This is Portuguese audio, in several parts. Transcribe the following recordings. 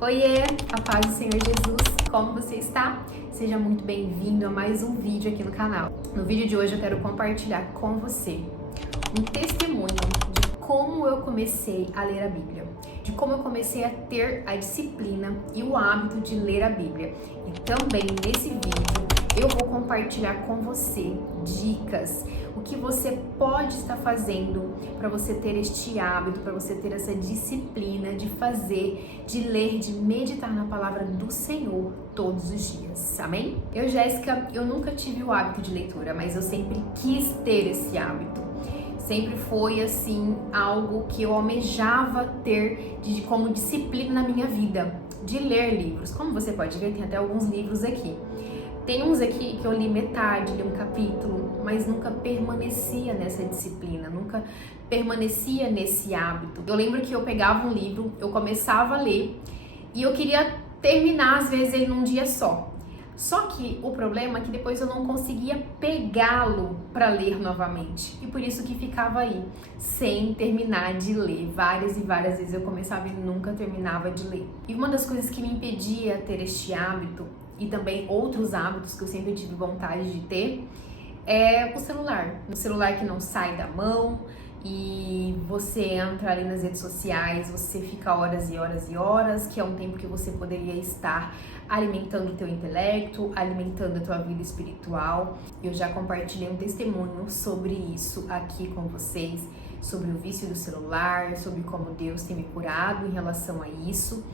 Oiê, a paz do Senhor Jesus, como você está? Seja muito bem-vindo a mais um vídeo aqui no canal. No vídeo de hoje eu quero compartilhar com você um testemunho de como eu comecei a ler a Bíblia, de como eu comecei a ter a disciplina e o hábito de ler a Bíblia. E também nesse vídeo eu vou compartilhar com você dicas, o que você pode estar fazendo para você ter este hábito, para você ter essa disciplina de fazer, de ler, de meditar na palavra do Senhor todos os dias. Amém? Eu, Jéssica, eu nunca tive o hábito de leitura, mas eu sempre quis ter esse hábito. Sempre foi, assim, algo que eu almejava ter como disciplina na minha vida, de ler livros. Como você pode ver, tem até alguns livros aqui. Tem uns aqui que eu li metade, li um capítulo, mas nunca permanecia nessa disciplina, nunca permanecia nesse hábito. Eu lembro que eu pegava um livro, eu começava a ler e eu queria terminar, às vezes, ele num dia só. Só que o problema é que depois eu não conseguia pegá-lo para ler novamente. E por isso que ficava aí, sem terminar de ler. Várias e várias vezes eu começava e nunca terminava de ler. E uma das coisas que me impedia ter este hábito, e também outros hábitos que eu sempre tive vontade de ter, é o celular. O celular que não sai da mão e você entra ali nas redes sociais, você fica horas e horas e horas, que é um tempo que você poderia estar alimentando o teu intelecto, alimentando a tua vida espiritual. Eu já compartilhei um testemunho sobre isso aqui com vocês, sobre o vício do celular, sobre como Deus tem me curado em relação a isso.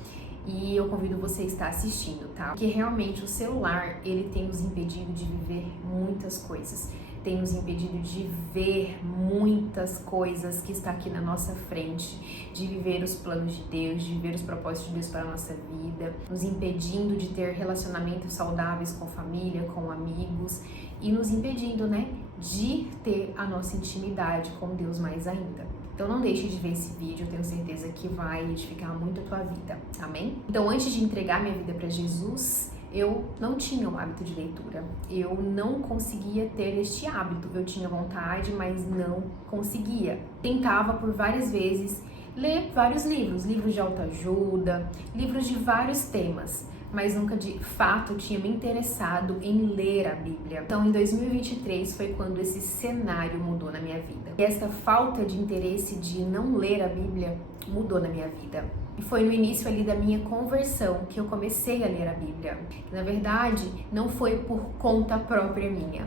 E eu convido você a estar assistindo, tá? Porque realmente o celular, ele tem nos impedido de viver muitas coisas. Tem nos impedido de ver muitas coisas que está aqui na nossa frente, de viver os planos de Deus, de viver os propósitos de Deus para a nossa vida, nos impedindo de ter relacionamentos saudáveis com família, com amigos e nos impedindo, né, de ter a nossa intimidade com Deus mais ainda. Então não deixe de ver esse vídeo, eu tenho certeza que vai edificar muito a tua vida, amém? Então antes de entregar minha vida para Jesus, eu não tinha um hábito de leitura, eu não conseguia ter este hábito, eu tinha vontade, mas não conseguia. Tentava por várias vezes ler vários livros, livros de autoajuda, livros de vários temas, mas nunca de fato tinha me interessado em ler a Bíblia. Então, em 2023 foi quando esse cenário mudou na minha vida. E essa falta de interesse de não ler a Bíblia mudou na minha vida. E foi no início ali da minha conversão que eu comecei a ler a Bíblia. Na verdade, não foi por conta própria minha.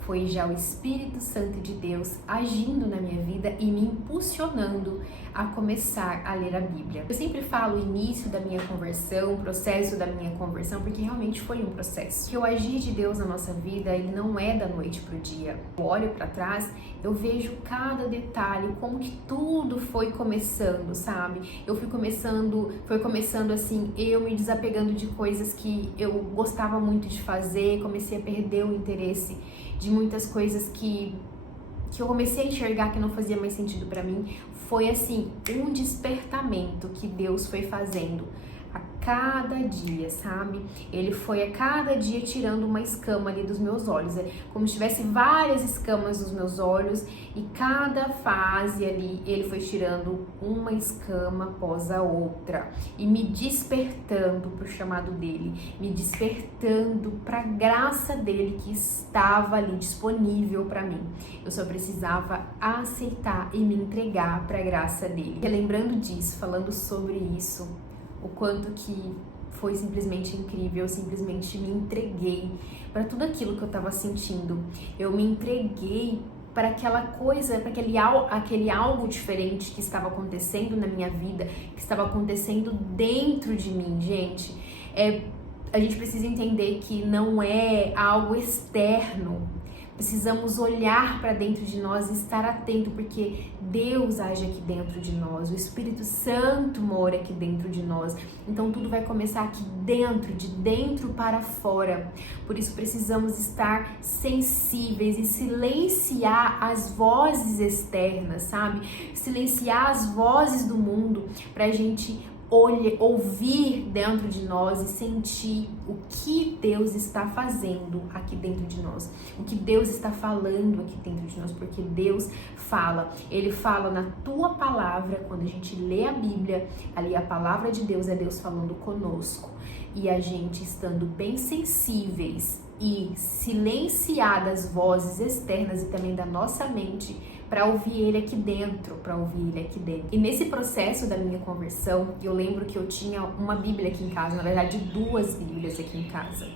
Foi já o Espírito Santo de Deus agindo na minha vida e me impulsionando a começar a ler a Bíblia. Eu sempre falo o início da minha conversão, o processo da minha conversão, porque realmente foi um processo. Que o agir de Deus na nossa vida, ele não é da noite pro dia. Eu olho para trás, eu vejo cada detalhe, como que tudo foi começando, sabe? Foi começando assim, eu me desapegando de coisas que eu gostava muito de fazer, comecei a perder o interesse de muitas coisas que eu comecei a enxergar que não fazia mais sentido para mim. Foi assim, um despertamento que Deus foi fazendo a cada dia, sabe? Ele foi a cada dia tirando uma escama ali dos meus olhos, como se tivesse várias escamas dos meus olhos, e cada fase ali ele foi tirando uma escama após a outra e me despertando para o chamado dele, me despertando para a graça dele que estava ali disponível para mim. Eu só precisava aceitar e me entregar para a graça dele. E lembrando disso, falando sobre isso, o quanto que foi simplesmente incrível, eu simplesmente me entreguei para tudo aquilo que eu estava sentindo. Eu me entreguei para aquela coisa, para aquele algo diferente que estava acontecendo na minha vida, que estava acontecendo dentro de mim, gente. A gente precisa entender que não é algo externo. Precisamos olhar para dentro de nós e estar atento, porque Deus age aqui dentro de nós, o Espírito Santo mora aqui dentro de nós. Então tudo vai começar aqui dentro, de dentro para fora. Por isso precisamos estar sensíveis e silenciar as vozes externas, sabe? Silenciar as vozes do mundo para a gente ouvir dentro de nós e sentir o que Deus está fazendo aqui dentro de nós, o que Deus está falando aqui dentro de nós, porque Deus fala, Ele fala na tua palavra. Quando a gente lê a Bíblia, ali a palavra de Deus é Deus falando conosco, e a gente estando bem sensíveis e silenciadas as vozes externas e também da nossa mente, para ouvir Ele aqui dentro, E nesse processo da minha conversão, eu lembro que eu tinha uma Bíblia aqui em casa, na verdade 2 Bíblias aqui em casa.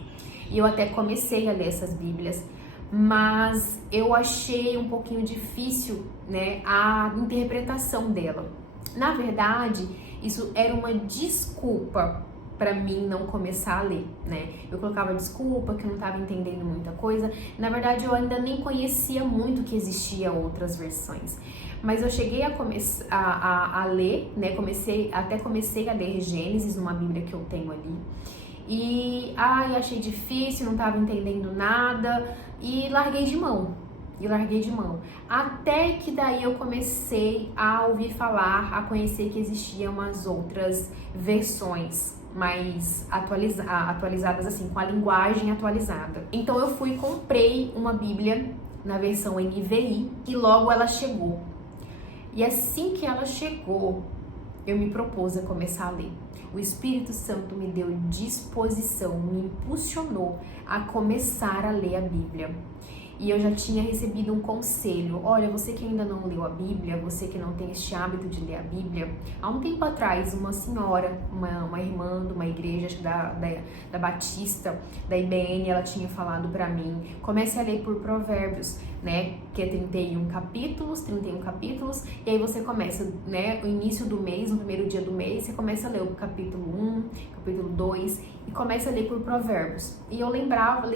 E eu até comecei a ler essas Bíblias, mas eu achei um pouquinho difícil, né, a interpretação dela. Na verdade, isso era uma desculpa para mim não começar a ler, né? Eu colocava desculpa que eu não estava entendendo muita coisa. Na verdade, eu ainda nem conhecia muito que existia outras versões. Mas eu cheguei a começar a ler, né? Comecei a ler Gênesis numa Bíblia que eu tenho ali. E achei difícil, não estava entendendo nada e larguei de mão. Até que daí eu comecei a ouvir falar, a conhecer que existiam umas outras versões mais atualizadas, assim, com a linguagem atualizada. Então eu fui e comprei uma Bíblia na versão NVI e logo ela chegou. E assim que ela chegou, eu me propus a começar a ler. O Espírito Santo me deu disposição, me impulsionou a começar a ler a Bíblia. E eu já tinha recebido um conselho: olha, você que ainda não leu a Bíblia, você que não tem este hábito de ler a Bíblia, há um tempo atrás, uma senhora, uma irmã de uma igreja, acho que da Batista, da IBN, ela tinha falado pra mim: comece a ler por Provérbios, né, que é 31 capítulos, e aí você começa, né, no início do mês, no primeiro dia do mês, você começa a ler o capítulo 1, capítulo 2, e começa a ler por Provérbios. E eu lembrava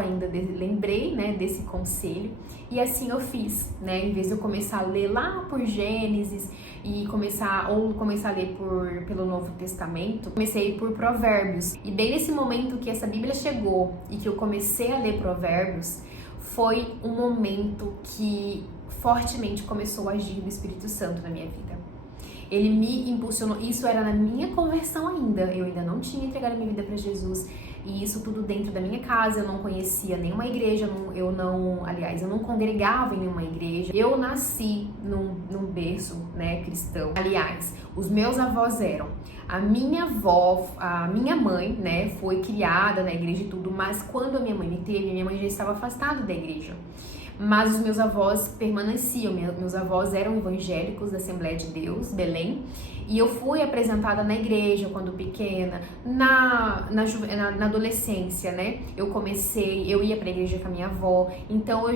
ainda, lembrei, né, desse conselho, e assim eu fiz, né, em vez de eu começar a ler lá por Gênesis, e começar a ler pelo Novo Testamento, comecei por Provérbios. E bem nesse momento que essa Bíblia chegou, e que eu comecei a ler Provérbios, foi um momento que fortemente começou a agir o Espírito Santo na minha vida. Ele me impulsionou, isso era na minha conversão ainda, eu ainda não tinha entregado a minha vida para Jesus, e isso tudo dentro da minha casa. Eu não conhecia nenhuma igreja, eu não congregava em nenhuma igreja. Eu nasci num berço, né, cristão. Aliás, os meus avós eram. A minha mãe, né, foi criada na igreja e tudo, mas quando a minha mãe me teve, minha mãe já estava afastada da igreja. Mas os meus avós permaneciam, meus avós eram evangélicos da Assembleia de Deus, Belém, e eu fui apresentada na igreja quando pequena, na adolescência, né? Eu ia pra igreja com a minha avó, então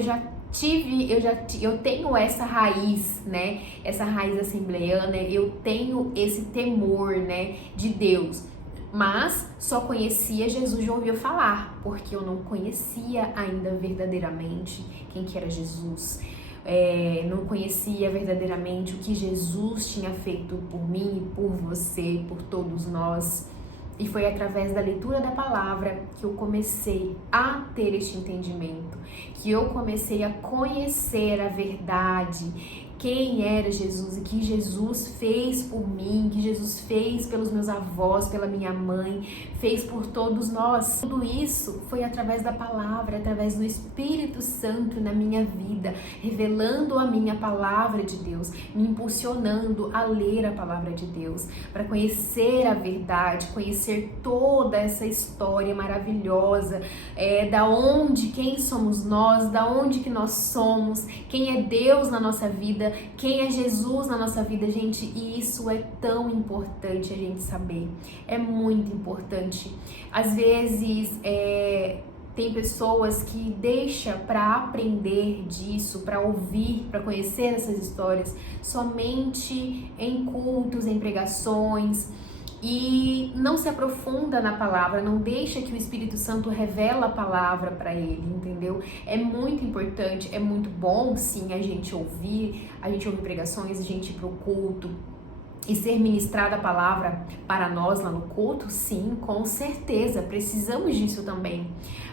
eu tenho essa raiz, né? Essa raiz assembleiana, eu tenho esse temor, né, de Deus. Mas só conhecia Jesus de ouvir falar, porque eu não conhecia ainda verdadeiramente quem que era Jesus. Não conhecia verdadeiramente o que Jesus tinha feito por mim, por você, por todos nós. E foi através da leitura da palavra que eu comecei a ter este entendimento, que eu comecei a conhecer a verdade, quem era Jesus e que Jesus fez por mim, que Jesus fez pelos meus avós, pela minha mãe, fez por todos nós. Tudo isso foi através da palavra, através do Espírito Santo na minha vida, revelando a minha palavra de Deus, me impulsionando a ler a palavra de Deus, para conhecer a verdade, conhecer toda essa história maravilhosa, quem somos nós, da onde que nós somos, quem é Deus na nossa vida, quem é Jesus na nossa vida, gente. E isso é tão importante a gente saber, é muito importante. Às vezes tem pessoas que deixam para aprender disso, para ouvir, para conhecer essas histórias somente em cultos, em pregações, e não se aprofunda na palavra, não deixa que o Espírito Santo revela a palavra para ele, entendeu? É muito importante, é muito bom, sim, a gente ouvir pregações, a gente ir pro culto, e ser ministrada a palavra para nós lá no culto? Sim, com certeza, precisamos disso também.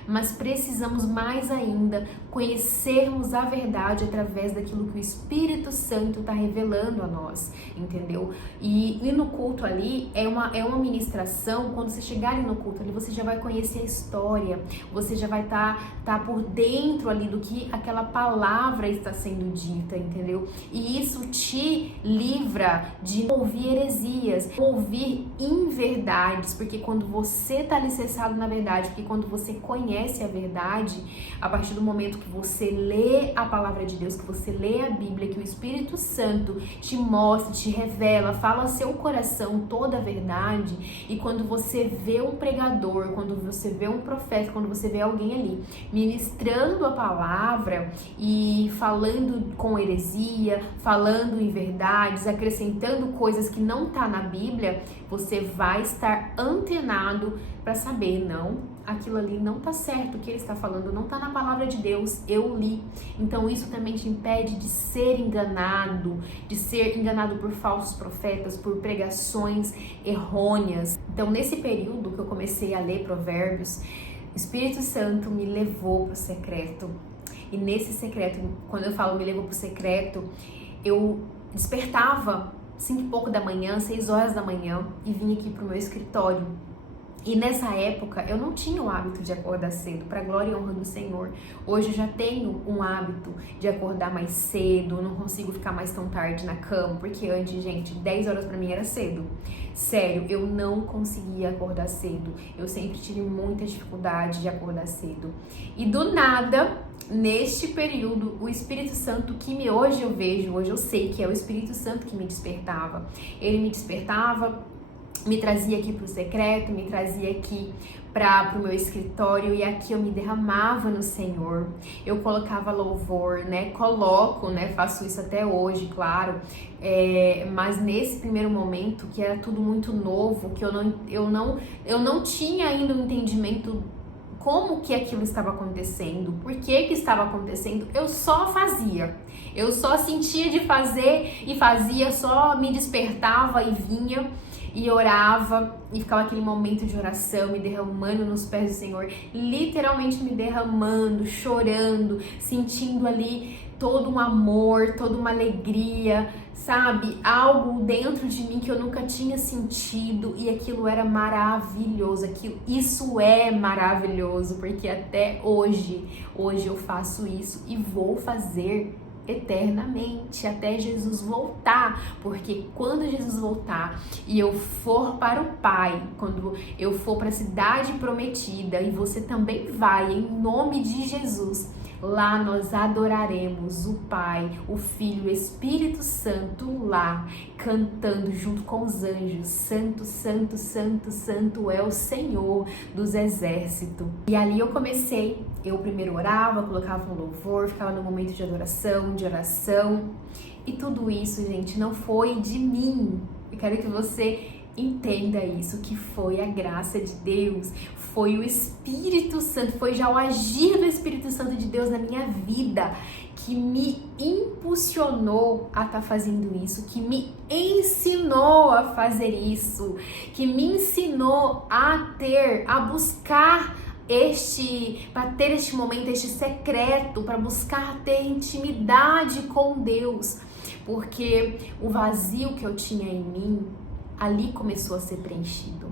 Mas precisamos mais ainda conhecermos a verdade através daquilo que o Espírito Santo está revelando a nós, entendeu? E no culto ali é uma ministração. Quando você chegar ali no culto ali, você já vai conhecer a história, você já vai tá por dentro ali do que aquela palavra está sendo dita, entendeu? E isso te livra de ouvir heresias, ouvir inverdades, porque quando você está alicerçado na verdade, porque quando você conhece a verdade, a partir do momento que você lê a palavra de Deus, que você lê a Bíblia, que o Espírito Santo te mostra, te revela, fala ao seu coração toda a verdade, e quando você vê um pregador, quando você vê um profeta, quando você vê alguém ali ministrando a palavra e falando com heresia, falando em verdades, acrescentando coisas que não tá na Bíblia, você vai estar antenado para saber, não, aquilo ali não tá certo, o que ele está falando não tá na palavra de Deus, eu li. Então isso também te impede de ser enganado por falsos profetas, por pregações errôneas. Então nesse período que eu comecei a ler Provérbios, o Espírito Santo me levou pro secreto. E nesse secreto, quando eu falo me levou pro secreto, eu despertava 5 e pouco da manhã, 6 horas da manhã, e vim aqui pro meu escritório. E nessa época eu não tinha o hábito de acordar cedo, para glória e honra do Senhor. Hoje eu já tenho um hábito de acordar mais cedo, não consigo ficar mais tão tarde na cama, porque antes, gente, 10 horas para mim era cedo. Sério, eu não conseguia acordar cedo. Eu sempre tive muita dificuldade de acordar cedo. E do nada, neste período, o Espírito Santo hoje eu sei que é o Espírito Santo que me despertava. Ele me despertava, me trazia aqui pro secreto, me trazia aqui pro meu escritório, e aqui eu me derramava no Senhor. Eu colocava louvor, né? Faço isso até hoje, claro. Mas nesse primeiro momento, que era tudo muito novo, que eu não tinha ainda um entendimento como que aquilo estava acontecendo, por que estava acontecendo, eu só fazia. Eu só sentia de fazer e fazia, só me despertava e vinha e orava, e ficava aquele momento de oração, me derramando nos pés do Senhor, literalmente me derramando, chorando, sentindo ali todo um amor, toda uma alegria, sabe? Algo dentro de mim que eu nunca tinha sentido, e aquilo era maravilhoso. Isso é maravilhoso, porque até hoje eu faço isso e vou fazer eternamente, até Jesus voltar, porque quando Jesus voltar e eu for para o Pai, quando eu for para a cidade prometida, e você também vai, em nome de Jesus, lá nós adoraremos o Pai, o Filho, o Espírito Santo lá, cantando junto com os anjos, santo, santo, santo, santo é o Senhor dos exércitos. E ali eu comecei, eu primeiro orava, colocava um louvor, ficava no momento de adoração, de oração, e tudo isso, gente, não foi de mim. Eu quero que você entenda isso, que foi a graça de Deus, foi o Espírito Santo, foi já o agir do Espírito Santo de Deus na minha vida que me impulsionou a estar fazendo isso, que me ensinou a fazer isso, que me ensinou a buscar para ter este momento, este secreto, para buscar ter intimidade com Deus, porque o vazio que eu tinha em mim, ali começou a ser preenchido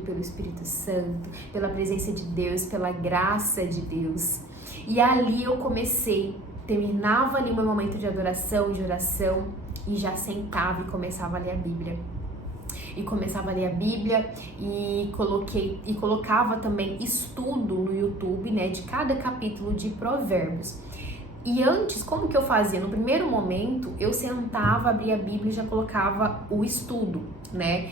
pelo Espírito Santo, pela presença de Deus, pela graça de Deus. E ali eu terminava ali o meu momento de adoração, de oração, e já sentava e começava a ler a Bíblia. E colocava também estudo no YouTube, né, de cada capítulo de Provérbios. E antes, como que eu fazia? No primeiro momento, eu sentava, abria a Bíblia e já colocava o estudo, né?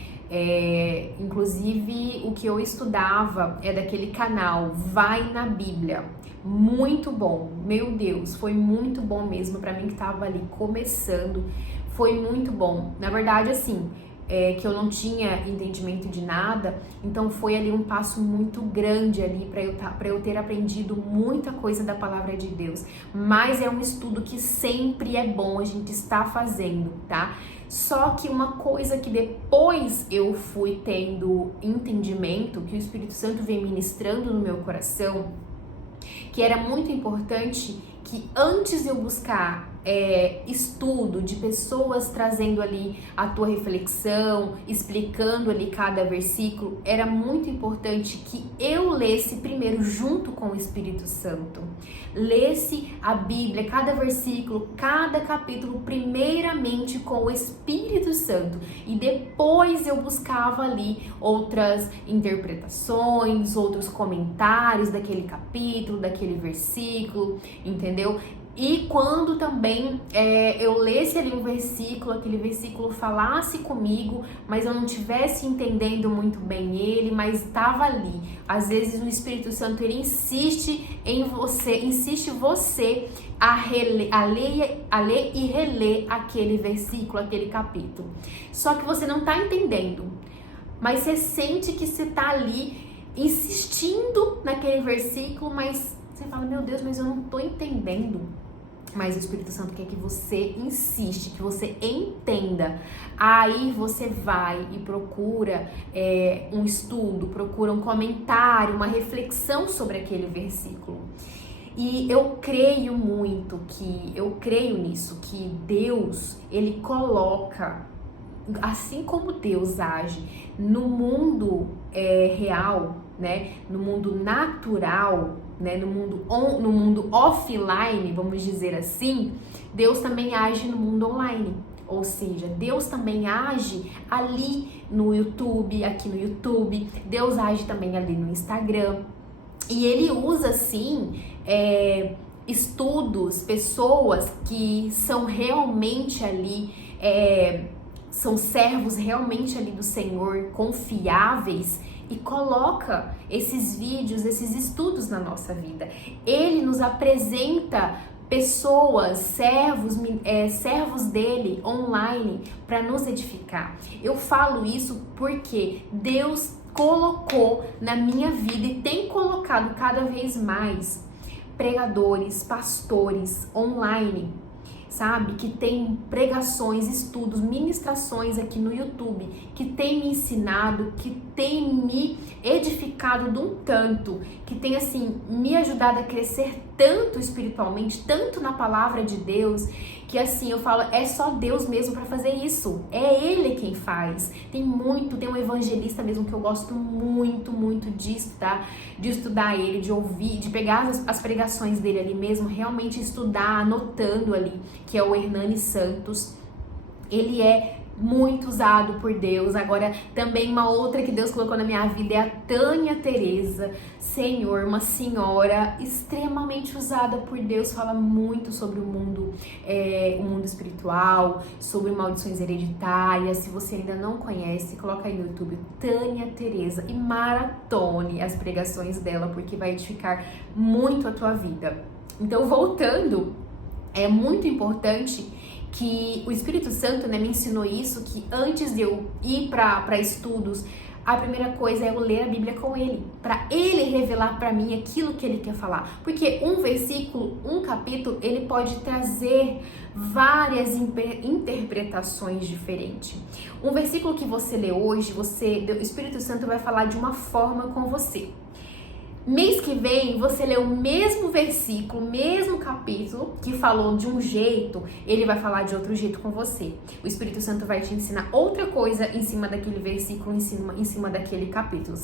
Inclusive, o que eu estudava é daquele canal Vai na Bíblia. Muito bom, meu Deus, foi muito bom mesmo para mim que estava ali começando. Foi muito bom. Na verdade, assim, que eu não tinha entendimento de nada, então foi ali um passo muito grande ali para eu ter aprendido muita coisa da palavra de Deus. Mas é um estudo que sempre é bom a gente estar fazendo, tá? Só que uma coisa que depois eu fui tendo entendimento, que o Espírito Santo vem ministrando no meu coração, que era muito importante, que antes de eu buscar estudo de pessoas trazendo ali a tua reflexão, explicando ali cada versículo, era muito importante que eu lesse primeiro junto com o Espírito Santo. Lesse a Bíblia, cada versículo, cada capítulo, primeiramente com o Espírito Santo. E depois eu buscava ali outras interpretações, outros comentários daquele capítulo, daquele versículo, entendeu? E quando também eu lesse ali um versículo, aquele versículo falasse comigo, mas eu não estivesse entendendo muito bem ele, mas estava ali. Às vezes o Espírito Santo, ele insiste você a ler e reler aquele versículo, aquele capítulo. Só que você não está entendendo, mas você sente que você está ali insistindo naquele versículo, mas você fala, meu Deus, mas eu não estou entendendo. Mas o Espírito Santo quer que você insiste, que você entenda. Aí você vai e procura um estudo, procura um comentário, uma reflexão sobre aquele versículo. E eu creio nisso, que Deus, ele coloca, assim como Deus age no mundo real, né, no mundo natural, né, no mundo offline, vamos dizer assim, Deus também age no mundo online. Ou seja, Deus também age ali no YouTube, aqui no YouTube, Deus age também ali no Instagram. E ele usa, sim, estudos, pessoas que são realmente ali, são servos realmente ali do Senhor, confiáveis, e coloca esses vídeos, esses estudos na nossa vida. Ele nos apresenta pessoas, servos dele online para nos edificar. Eu falo isso porque Deus colocou na minha vida e tem colocado cada vez mais pregadores, pastores online, sabe? Que tem pregações, estudos, ministrações aqui no YouTube, que tem me ensinado, que tem me edificado de um tanto, que tem, assim, me ajudado a crescer tanto espiritualmente, tanto na palavra de Deus, que, assim, eu falo, é só Deus mesmo para fazer isso. É Ele quem faz. Tem um evangelista mesmo que eu gosto muito, muito disso, tá? De estudar ele, de ouvir, de pegar as pregações dele ali mesmo, realmente estudar, anotando ali, que é o Hernani Santos. Ele é muito usado por Deus. Agora, também uma outra que Deus colocou na minha vida é a Tânia Teresa. Senhor, uma senhora extremamente usada por Deus, fala muito sobre o mundo espiritual, sobre maldições hereditárias. Se você ainda não conhece, coloca aí no YouTube Tânia Teresa e maratone as pregações dela, porque vai edificar muito a tua vida. Então, voltando, é muito importante que o Espírito Santo, né, me ensinou isso, que antes de eu ir para estudos, a primeira coisa é eu ler a Bíblia com ele, para ele revelar para mim aquilo que ele quer falar. Porque um versículo, um capítulo, ele pode trazer várias interpretações diferentes. Um versículo que você lê hoje, o Espírito Santo vai falar de uma forma com você. Mês que vem, você lê o mesmo versículo, o mesmo capítulo, que falou de um jeito, ele vai falar de outro jeito com você. O Espírito Santo vai te ensinar outra coisa em cima daquele versículo, em cima daquele capítulo.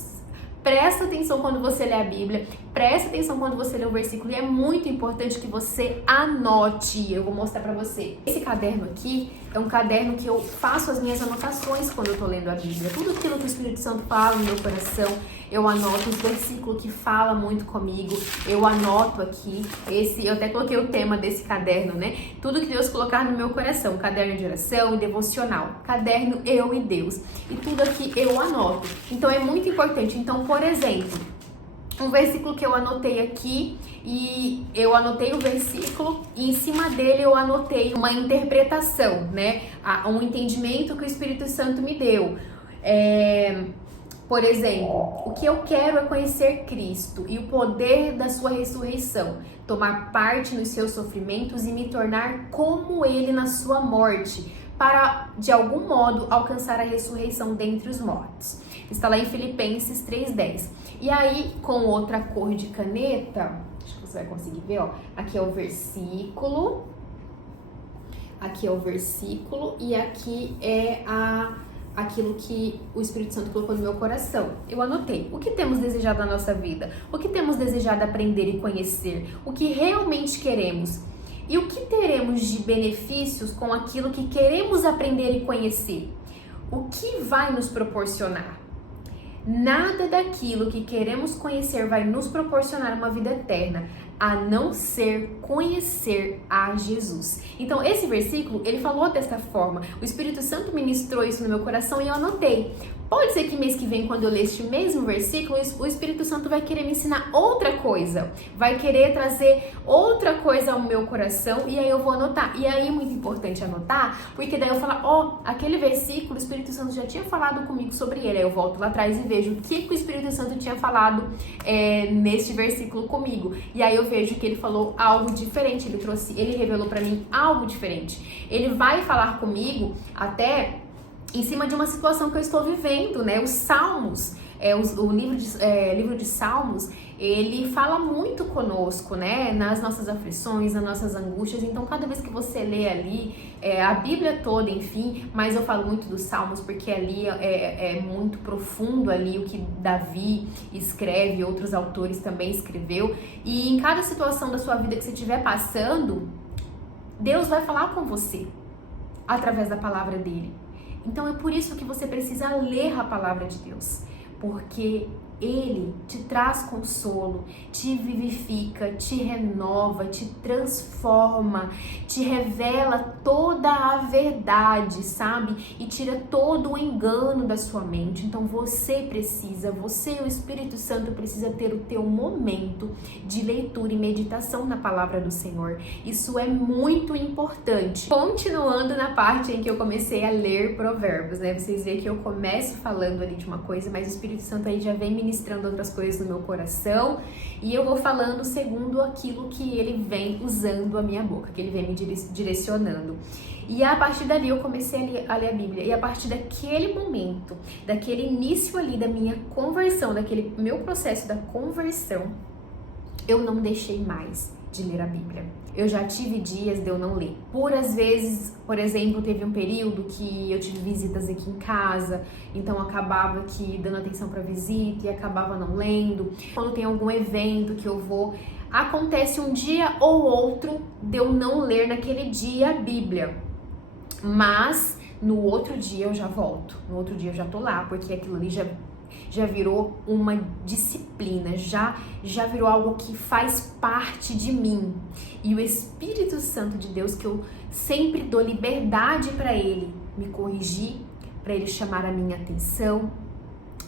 Presta atenção quando você lê a Bíblia, presta atenção quando você lê o versículo, e é muito importante que você anote. Eu vou mostrar pra você. Esse caderno aqui é um caderno que eu faço as minhas anotações quando eu tô lendo a Bíblia. Tudo aquilo que o Espírito Santo fala no meu coração, eu anoto. Os versículos que fala muito comigo, eu anoto aqui. Eu até coloquei o tema desse caderno, né? Tudo que Deus colocar no meu coração, caderno de oração e devocional, caderno eu e Deus. E tudo aqui eu anoto. Então é muito importante. Então, por exemplo, um versículo que eu anotei aqui, e eu anotei o versículo e em cima dele eu anotei uma interpretação, né? Um entendimento que o Espírito Santo me deu. Por exemplo, o que eu quero é conhecer Cristo e o poder da sua ressurreição, tomar parte nos seus sofrimentos e me tornar como Ele na sua morte, para, de algum modo, alcançar a ressurreição dentre os mortos. Está lá em Filipenses 3:10. E aí, com outra cor de caneta, acho que você vai conseguir ver, ó. Aqui é o versículo, e aqui é aquilo que o Espírito Santo colocou no meu coração. Eu anotei. O que temos desejado na nossa vida? O que temos desejado aprender e conhecer? O que realmente queremos? E o que teremos de benefícios com aquilo que queremos aprender e conhecer? O que vai nos proporcionar? Nada daquilo que queremos conhecer vai nos proporcionar uma vida eterna, a não ser conhecer a Jesus. Então, esse versículo, ele falou desta forma. O Espírito Santo ministrou isso no meu coração e eu anotei. Pode ser que mês que vem, quando eu ler este mesmo versículo, o Espírito Santo vai querer me ensinar outra coisa. Vai querer trazer outra coisa ao meu coração e aí eu vou anotar. E aí é muito importante anotar, porque daí eu falo, aquele versículo, o Espírito Santo já tinha falado comigo sobre ele. Aí eu volto lá atrás e vejo o que o Espírito Santo tinha falado neste versículo comigo. E aí eu vejo que ele falou algo diferente, ele revelou pra mim algo diferente. Ele vai falar comigo até em cima de uma situação que eu estou vivendo, né? Os Salmos, o livro de Salmos, ele fala muito conosco, né? Nas nossas aflições, nas nossas angústias. Então, cada vez que você lê ali, a Bíblia toda, enfim, mas eu falo muito dos Salmos porque ali é muito profundo ali o que Davi escreve, outros autores também escreveu. E em cada situação da sua vida que você estiver passando, Deus vai falar com você através da palavra dele. Então é por isso que você precisa ler a palavra de Deus, porque Ele te traz consolo, te vivifica, te renova, te transforma, te revela toda a verdade, sabe? E tira todo o engano da sua mente. Então você e o Espírito Santo precisa ter o teu momento de leitura e meditação na palavra do Senhor. Isso é muito importante. Continuando na parte em que eu comecei a ler Provérbios, né? Vocês veem que eu começo falando ali de uma coisa, mas o Espírito Santo aí já vem ministrando outras coisas no meu coração e eu vou falando segundo aquilo que ele vem usando a minha boca, que ele vem me direcionando. E a partir dali eu comecei a ler a Bíblia, e a partir daquele momento, daquele início ali da minha conversão, daquele meu processo da conversão, eu não deixei mais de ler a Bíblia. Eu já tive dias de eu não ler. Às vezes, por exemplo, teve um período que eu tive visitas aqui em casa, então acabava que dando atenção para visita e acabava não lendo. Quando tem algum evento que eu vou, acontece um dia ou outro de eu não ler naquele dia a Bíblia. Mas no outro dia eu já volto, no outro dia eu já tô lá, porque aquilo ali já virou uma disciplina, já virou algo que faz parte de mim. E o Espírito Santo de Deus, que eu sempre dou liberdade para ele me corrigir, para ele chamar a minha atenção,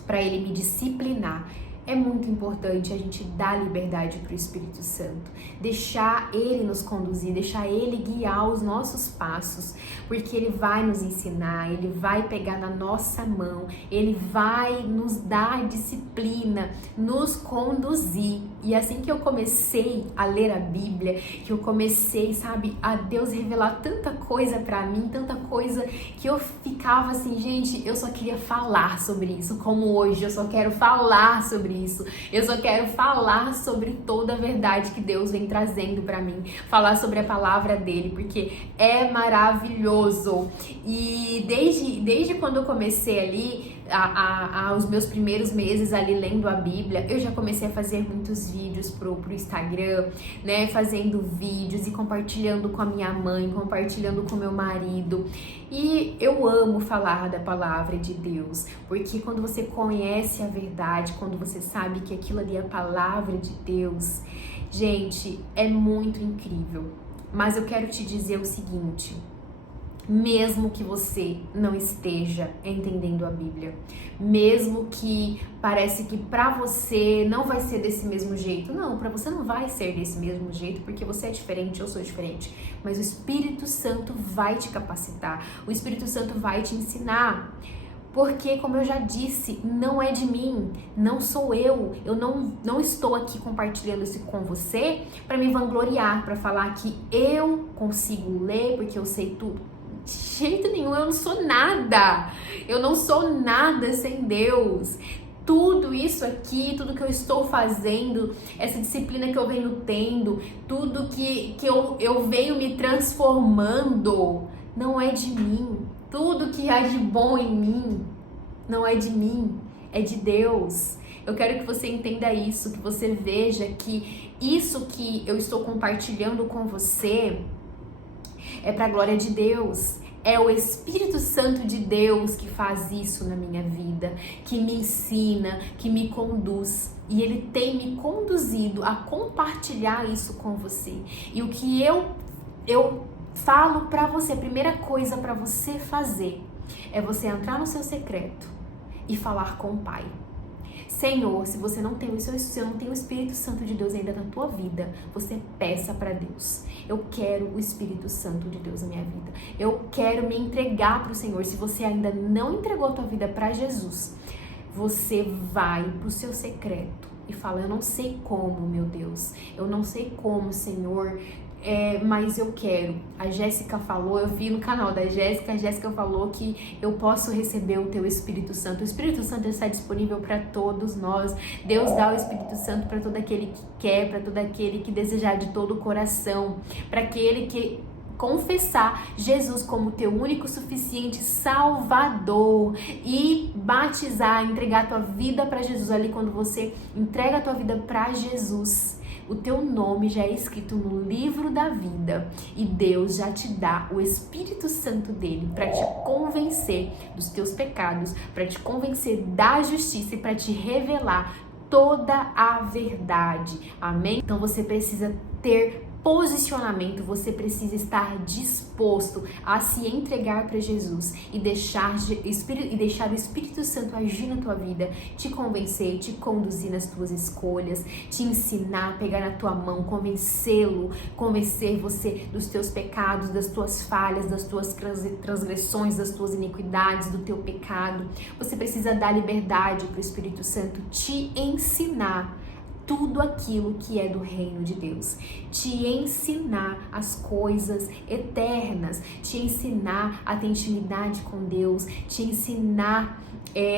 para ele me disciplinar. É muito importante a gente dar liberdade para o Espírito Santo, deixar ele nos conduzir, deixar ele guiar os nossos passos, porque ele vai nos ensinar, ele vai pegar na nossa mão, ele vai nos dar disciplina, nos conduzir. E assim que eu comecei a ler a Bíblia, que eu comecei, sabe, a Deus revelar tanta coisa para mim, tanta coisa que eu ficava assim, gente, eu só queria falar sobre isso, como hoje eu só quero falar sobre isso. Eu só quero falar sobre toda a verdade que Deus vem trazendo para mim, falar sobre a palavra dele, porque é maravilhoso. E desde quando eu comecei ali, os meus primeiros meses ali lendo a Bíblia, eu já comecei a fazer muitos vídeos pro Instagram, né, fazendo vídeos e compartilhando com a minha mãe, compartilhando com meu marido. E eu amo falar da palavra de Deus, porque quando você conhece a verdade, quando você sabe que aquilo ali é a palavra de Deus, gente, é muito incrível. Mas eu quero te dizer o seguinte: Mesmo que você não esteja entendendo a Bíblia, mesmo que parece que para você não vai ser desse mesmo jeito, não, para você não vai ser desse mesmo jeito, porque você é diferente, eu sou diferente, mas o Espírito Santo vai te capacitar, o Espírito Santo vai te ensinar, porque, como eu já disse, não é de mim, não sou eu não estou aqui compartilhando isso com você para me vangloriar, para falar que eu consigo ler porque eu sei tudo. De jeito nenhum, eu não sou nada sem Deus. Tudo isso aqui, tudo que eu estou fazendo, essa disciplina que eu venho tendo, tudo que eu venho me transformando, não é de mim. Tudo que há de bom em mim não é de mim, é de Deus. Eu quero que você entenda isso, que você veja que isso que eu estou compartilhando com você é para a glória de Deus. É o Espírito Santo de Deus que faz isso na minha vida, que me ensina, que me conduz. E Ele tem me conduzido a compartilhar isso com você. E o que eu falo para você, a primeira coisa para você fazer é você entrar no seu secreto e falar com o Pai. Senhor, se você não tem o Espírito Santo de Deus ainda na tua vida, você peça para Deus. Eu quero o Espírito Santo de Deus na minha vida. Eu quero me entregar para o Senhor. Se você ainda não entregou a tua vida para Jesus, você vai para o seu secreto e fala: eu não sei como, meu Deus. Eu não sei como, Senhor. Mas eu quero. A Jéssica falou, eu vi no canal da Jéssica, a Jéssica falou que eu posso receber o teu Espírito Santo. O Espírito Santo está disponível para todos nós. Deus dá o Espírito Santo para todo aquele que quer, para todo aquele que desejar de todo o coração, para aquele que confessar Jesus como teu único, suficiente Salvador e batizar, entregar a tua vida para Jesus. Ali, quando você entrega a tua vida para Jesus, o teu nome já é escrito no livro da vida e Deus já te dá o Espírito Santo dele para te convencer dos teus pecados, para te convencer da justiça e para te revelar toda a verdade. Amém? Então você precisa ter posicionamento, você precisa estar disposto a se entregar para Jesus e deixar o Espírito Santo agir na tua vida, te convencer, te conduzir nas tuas escolhas, te ensinar, pegar na tua mão, convencer você dos teus pecados, das tuas falhas, das tuas transgressões, das tuas iniquidades, do teu pecado. Você precisa dar liberdade para o Espírito Santo te ensinar tudo aquilo que é do reino de Deus, te ensinar as coisas eternas, te ensinar a ter intimidade com Deus, te ensinar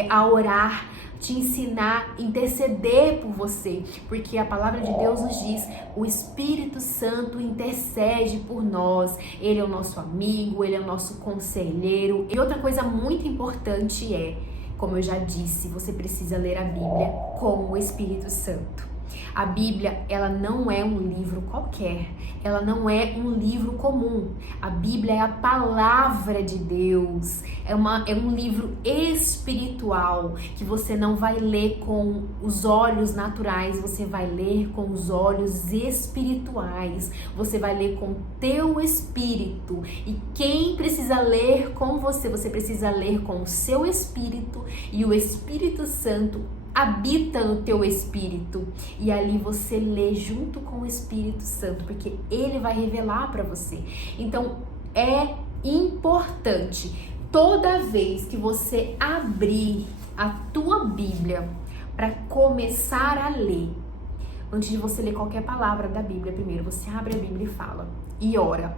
a orar, te ensinar a interceder por você, porque a palavra de Deus nos diz: o Espírito Santo intercede por nós, Ele é o nosso amigo, Ele é o nosso conselheiro. E outra coisa muito importante como eu já disse, você precisa ler a Bíblia com o Espírito Santo. A Bíblia, ela não é um livro qualquer, ela não é um livro comum. A Bíblia é a palavra de Deus, é um livro espiritual que você não vai ler com os olhos naturais, você vai ler com os olhos espirituais, você vai ler com o teu espírito. E quem precisa ler com você? Você precisa ler com o seu espírito, e o Espírito Santo habita no teu espírito, e ali você lê junto com o Espírito Santo, porque ele vai revelar para você. Então é importante, toda vez que você abrir a tua Bíblia para começar a ler, antes de você ler qualquer palavra da Bíblia, primeiro você abre a Bíblia e fala, e ora: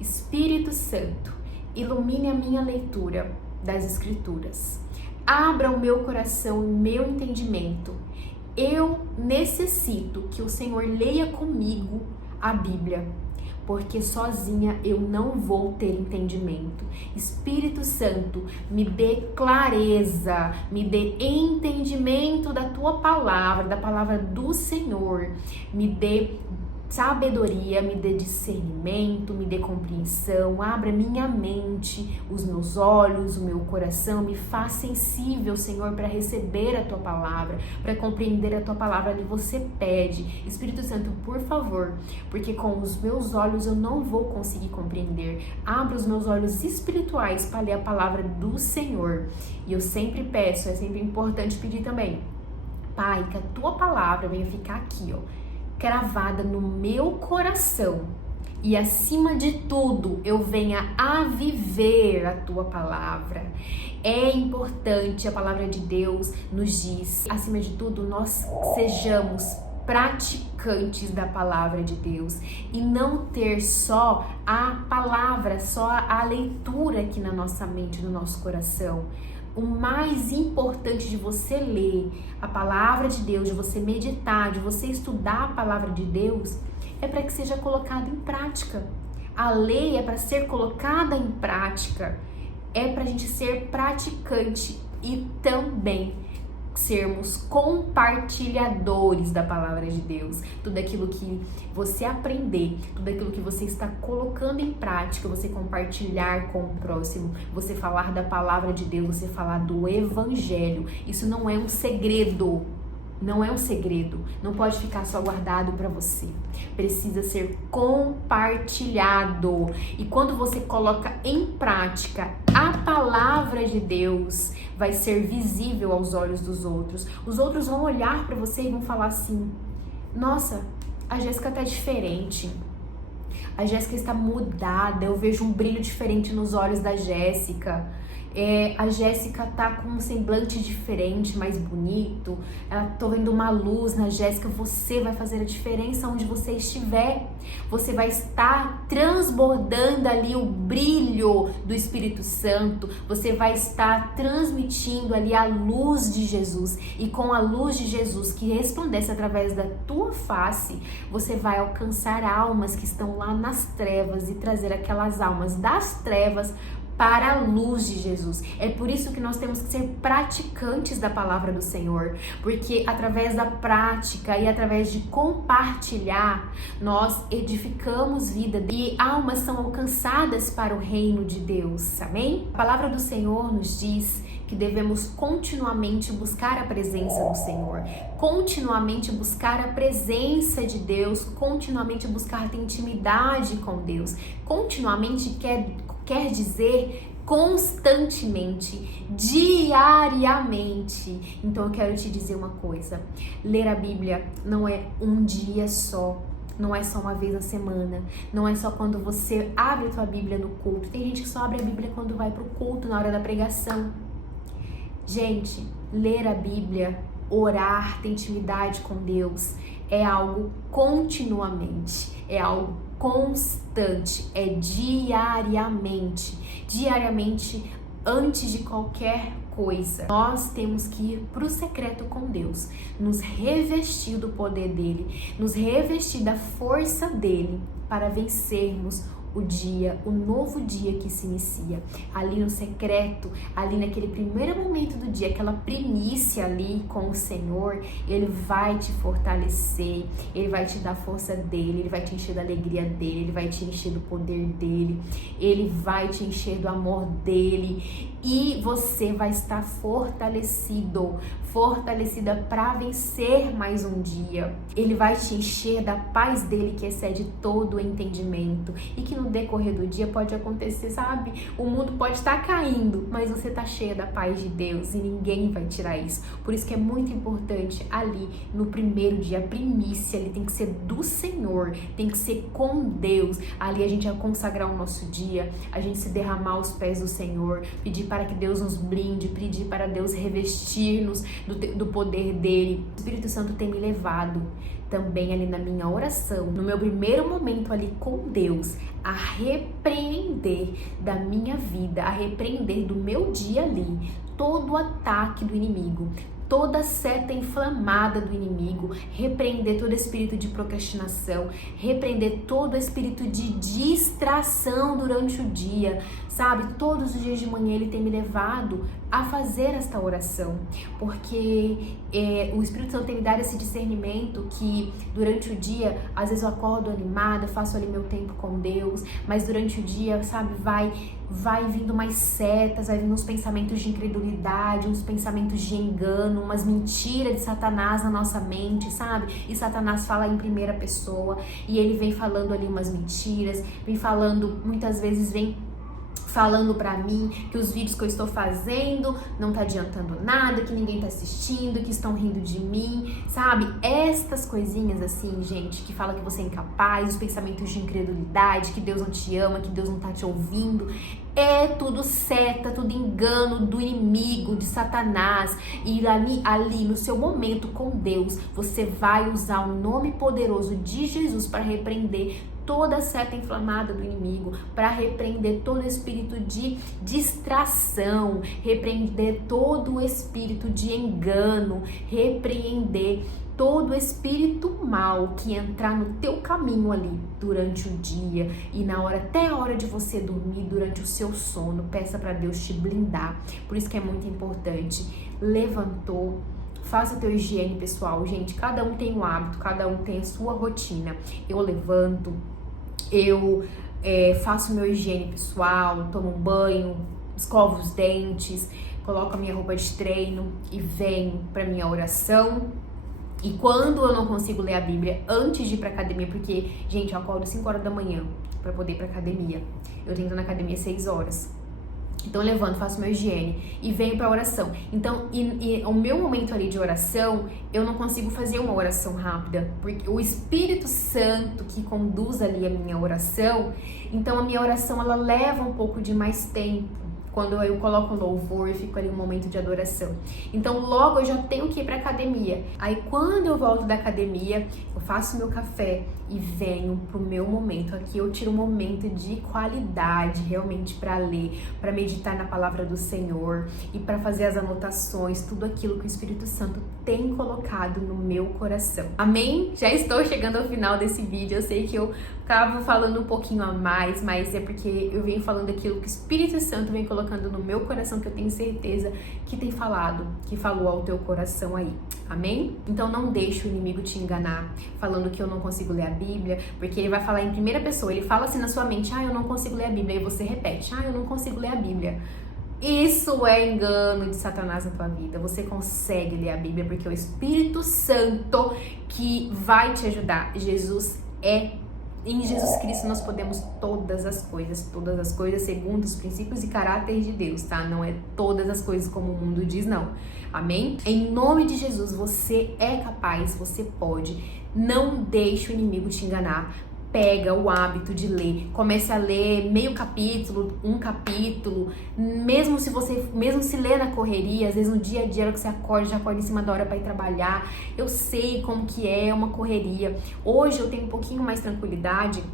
Espírito Santo, ilumine a minha leitura das Escrituras. Abra o meu coração e o meu entendimento. Eu necessito que o Senhor leia comigo a Bíblia, porque sozinha eu não vou ter entendimento. Espírito Santo, me dê clareza, me dê entendimento da tua palavra, da palavra do Senhor. Me dê sabedoria, me dê discernimento, me dê compreensão, abra minha mente, os meus olhos, o meu coração, me faz sensível, Senhor, para receber a Tua palavra, para compreender a Tua palavra ali você pede. Espírito Santo, por favor, porque com os meus olhos eu não vou conseguir compreender. Abra os meus olhos espirituais para ler a palavra do Senhor. E eu sempre peço, é sempre importante pedir também, Pai, que a Tua palavra venha ficar aqui, ó, cravada no meu coração e acima de tudo eu venha a viver a Tua palavra. É importante, a palavra de Deus nos diz, acima de tudo nós sejamos praticantes da palavra de Deus e não ter só a palavra, só a leitura aqui na nossa mente, no nosso coração. O mais importante de você ler a palavra de Deus, de você meditar, de você estudar a palavra de Deus, é para que seja colocado em prática. A lei é para ser colocada em prática, é para a gente ser praticante e também sermos compartilhadores da palavra de Deus. Tudo aquilo que você aprender, tudo aquilo que você está colocando em prática, você compartilhar com o próximo, você falar da palavra de Deus, você falar do evangelho. Isso não é um segredo. Não é um segredo, não pode ficar só guardado para você, precisa ser compartilhado. E quando você coloca em prática a palavra de Deus, vai ser visível aos olhos dos outros. Os outros vão olhar para você e vão falar assim: nossa, a Jéssica tá diferente, a Jéssica está mudada, eu vejo um brilho diferente nos olhos da Jéssica. A Jéssica tá com um semblante diferente, mais bonito. Tô vendo uma luz na Jéssica. Você vai fazer a diferença onde você estiver. Você vai estar transbordando ali o brilho do Espírito Santo. Você vai estar transmitindo ali a luz de Jesus. E com a luz de Jesus que resplandece através da tua face, você vai alcançar almas que estão lá nas trevas e trazer aquelas almas das trevas para a luz de Jesus. É por isso que nós temos que ser praticantes da palavra do Senhor, porque através da prática e através de compartilhar, nós edificamos vida e almas são alcançadas para o reino de Deus, amém? A palavra do Senhor nos diz que devemos continuamente buscar a presença do Senhor, continuamente buscar a presença de Deus, continuamente buscar ter intimidade com Deus. Continuamente quer dizer constantemente, diariamente. Então eu quero te dizer uma coisa: ler a Bíblia não é um dia só, não é só uma vez na semana, não é só quando você abre a tua Bíblia no culto. Tem gente que só abre a Bíblia quando vai pro culto, na hora da pregação. Gente, ler a Bíblia, orar, ter intimidade com Deus é algo continuamente, é algo constante, é diariamente, antes de qualquer coisa. Nós temos que ir para o secreto com Deus, nos revestir do poder dele, nos revestir da força dele para vencermos o novo dia que se inicia, ali no secreto, ali naquele primeiro momento do dia, aquela primícia ali com o Senhor. Ele vai te fortalecer, ele vai te dar a força dele, ele vai te encher da alegria dele, ele vai te encher do poder dele, ele vai te encher do amor dele e você vai estar fortalecida para vencer mais um dia. Ele vai te encher da paz dele que excede todo o entendimento e que no decorrer do dia pode acontecer, sabe? O mundo pode estar caindo, mas você tá cheia da paz de Deus e ninguém vai tirar isso. Por isso que é muito importante ali no primeiro dia, a primícia ali tem que ser do Senhor, tem que ser com Deus. Ali a gente vai consagrar o nosso dia, a gente se derramar aos pés do Senhor, pedir para que Deus nos blinde, pedir para Deus revestir-nos do poder dele. O Espírito Santo tem me levado também ali na minha oração, no meu primeiro momento ali com Deus, a repreender da minha vida, a repreender do meu dia ali todo o ataque do inimigo, toda seta inflamada do inimigo, repreender todo espírito de procrastinação, repreender todo espírito de distração durante o dia, sabe? Todos os dias de manhã ele tem me levado a fazer esta oração, porque o Espírito Santo tem me dado esse discernimento que durante o dia, às vezes eu acordo animada, faço ali meu tempo com Deus, mas durante o dia, sabe, vai vindo mais setas, vai vindo uns pensamentos de incredulidade, uns pensamentos de engano, umas mentiras de Satanás na nossa mente, sabe? E Satanás fala em primeira pessoa e ele vem falando ali umas mentiras, vem falando, muitas vezes vem falando pra mim que os vídeos que eu estou fazendo não tá adiantando nada, que ninguém tá assistindo, que estão rindo de mim, sabe? Estas coisinhas assim, gente, que fala que você é incapaz, os pensamentos de incredulidade, que Deus não te ama, que Deus não tá te ouvindo, é tudo seta, tudo engano do inimigo, de Satanás. E ali no seu momento com Deus, você vai usar o nome poderoso de Jesus para repreender toda a seta inflamada do inimigo, para repreender todo espírito de distração, repreender todo o espírito de engano, repreender todo espírito mal que entrar no teu caminho ali durante o dia e na hora, até a hora de você dormir, durante o seu sono. Peça para Deus te blindar. Por isso que é muito importante. Levantou, faça a tua higiene pessoal, gente. Cada um tem um hábito, cada um tem a sua rotina. Eu levanto, eu faço meu higiene pessoal, tomo um banho, escovo os dentes, coloco a minha roupa de treino e venho para minha oração. E quando eu não consigo ler a Bíblia antes de ir pra academia, porque, gente, eu acordo 5 horas da manhã pra poder ir pra academia. Eu tenho que ir na academia 6 horas. Então eu levanto, faço meu higiene e venho pra oração. Então, o meu momento ali de oração, eu não consigo fazer uma oração rápida, porque o Espírito Santo que conduz ali a minha oração, então a minha oração, ela leva um pouco de mais tempo. Quando eu coloco louvor, eu fico ali um momento de adoração. Então logo eu já tenho que ir pra academia. Aí quando eu volto da academia, eu faço meu café e venho pro meu momento. Aqui eu tiro um momento de qualidade realmente para ler, para meditar na palavra do Senhor e para fazer as anotações, tudo aquilo que o Espírito Santo tem colocado no meu coração. Amém? Já estou chegando ao final desse vídeo. Eu sei que eu acabo falando um pouquinho a mais, mas é porque eu venho falando aquilo que o Espírito Santo vem colocando no meu coração, que eu tenho certeza que tem falado, que falou ao teu coração aí. Amém? Então não deixe o inimigo te enganar, falando que eu não consigo ler a Bíblia, porque ele vai falar em primeira pessoa, ele fala assim na sua mente, eu não consigo ler a Bíblia, e você repete, eu não consigo ler a Bíblia. Isso é engano de Satanás na tua vida. Você consegue ler a Bíblia porque é o Espírito Santo que vai te ajudar. Em Jesus Cristo nós podemos todas as coisas segundo os princípios e caráter de Deus, tá? Não é todas as coisas como o mundo diz, não. Amém? Em nome de Jesus, você é capaz, você pode. Não deixe o inimigo te enganar. Pega o hábito de ler, comece a ler meio capítulo, um capítulo, mesmo se ler na correria, às vezes no dia a dia, que você já acorda em cima da hora para ir trabalhar. Eu sei como que é uma correria. Hoje eu tenho um pouquinho mais tranquilidade,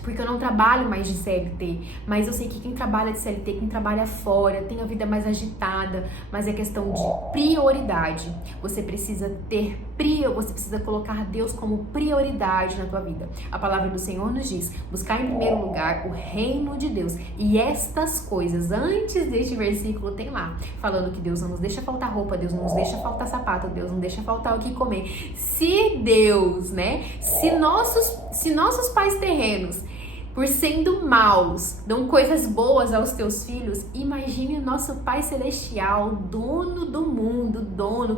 porque eu não trabalho mais de CLT, mas eu sei que quem trabalha de CLT, quem trabalha fora, tem a vida mais agitada, mas é questão de prioridade. Você precisa colocar Deus como prioridade na tua vida. A palavra do Senhor nos diz, buscar em primeiro lugar o reino de Deus. E estas coisas, antes deste versículo tem lá, falando que Deus não nos deixa faltar roupa, Deus não nos deixa faltar sapato, Deus não deixa faltar o que comer. Se Deus, se nossos pais terrenos, por sendo maus, dão coisas boas aos teus filhos, imagine o nosso Pai Celestial, dono do mundo,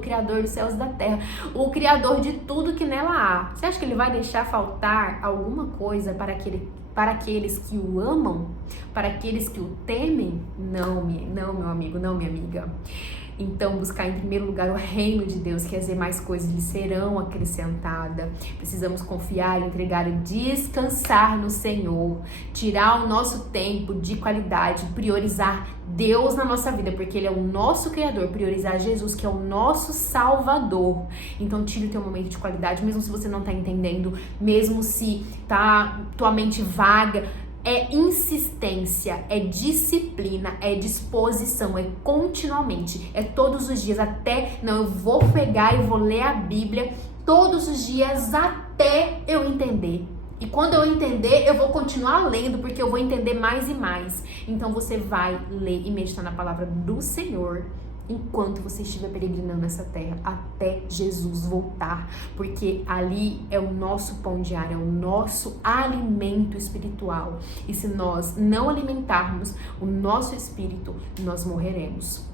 criador dos céus e da terra, o criador de tudo que nela há. Você acha que ele vai deixar faltar alguma coisa para aqueles que o amam? Para aqueles que o temem? Não, meu amigo, não, minha amiga. Então, buscar em primeiro lugar o reino de Deus, que as demais coisas lhe serão acrescentadas. Precisamos confiar, entregar e descansar no Senhor. Tirar o nosso tempo de qualidade, priorizar Deus na nossa vida, porque Ele é o nosso Criador. Priorizar Jesus, que é o nosso Salvador. Então, tire o teu momento de qualidade, mesmo se você não está entendendo, mesmo se tua mente vaga. é insistência, é disciplina, é disposição, é continuamente, é todos os dias, eu vou pegar e vou ler a Bíblia todos os dias até eu entender. E quando eu entender, eu vou continuar lendo, porque eu vou entender mais e mais. Então você vai ler e meditar na palavra do Senhor enquanto você estiver peregrinando nessa terra, até Jesus voltar, porque ali é o nosso pão diário, é o nosso alimento espiritual. E se nós não alimentarmos o nosso espírito, nós morreremos.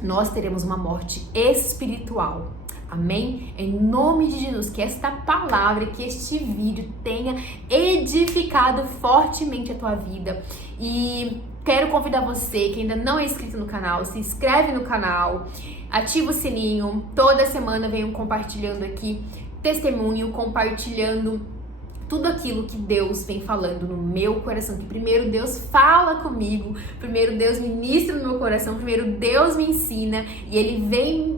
Nós teremos uma morte espiritual. Amém? Em nome de Jesus, que esta palavra, que este vídeo tenha edificado fortemente a tua vida. E quero convidar você que ainda não é inscrito no canal, se inscreve no canal, ativa o sininho. Toda semana venho compartilhando aqui testemunho, compartilhando tudo aquilo que Deus vem falando no meu coração, que primeiro Deus fala comigo, primeiro Deus ministra no meu coração, primeiro Deus me ensina e Ele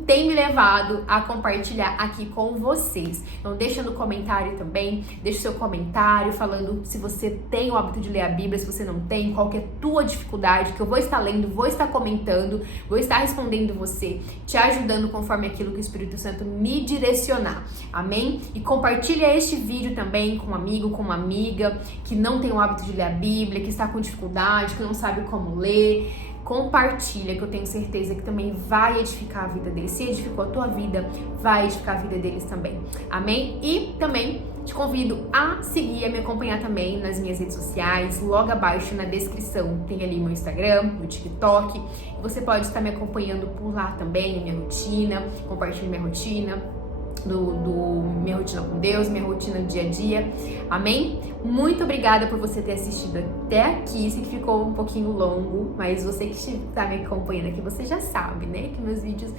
tem me levado a compartilhar aqui com vocês. Então deixa no comentário também, deixa o seu comentário falando se você tem o hábito de ler a Bíblia, se você não tem, qual que é a tua dificuldade, que eu vou estar lendo, vou estar comentando, vou estar respondendo você, te ajudando conforme aquilo que o Espírito Santo me direcionar. Amém? E compartilha este vídeo também com um amigo, com uma amiga que não tem o hábito de ler a Bíblia, que está com dificuldade, que não sabe como ler. Compartilha, que eu tenho certeza que também vai edificar a vida deles. Se edificou a tua vida, vai edificar a vida deles também. Amém? E também te convido a seguir, a me acompanhar também nas minhas redes sociais. Logo abaixo na descrição tem ali meu Instagram, meu TikTok. Você pode estar me acompanhando por lá também, minha rotina, compartilho minha rotina. Minha rotina com Deus, minha rotina do dia a dia. Amém? Muito obrigada por você ter assistido até aqui. Sei que ficou um pouquinho longo, mas você que está me acompanhando aqui, você já sabe, né? Que meus vídeos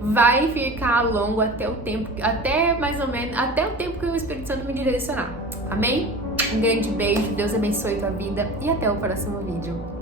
vai ficar longo até o tempo, até mais ou menos, até o tempo que o Espírito Santo me direcionar. Amém? Um grande beijo, Deus abençoe a tua vida e até o próximo vídeo.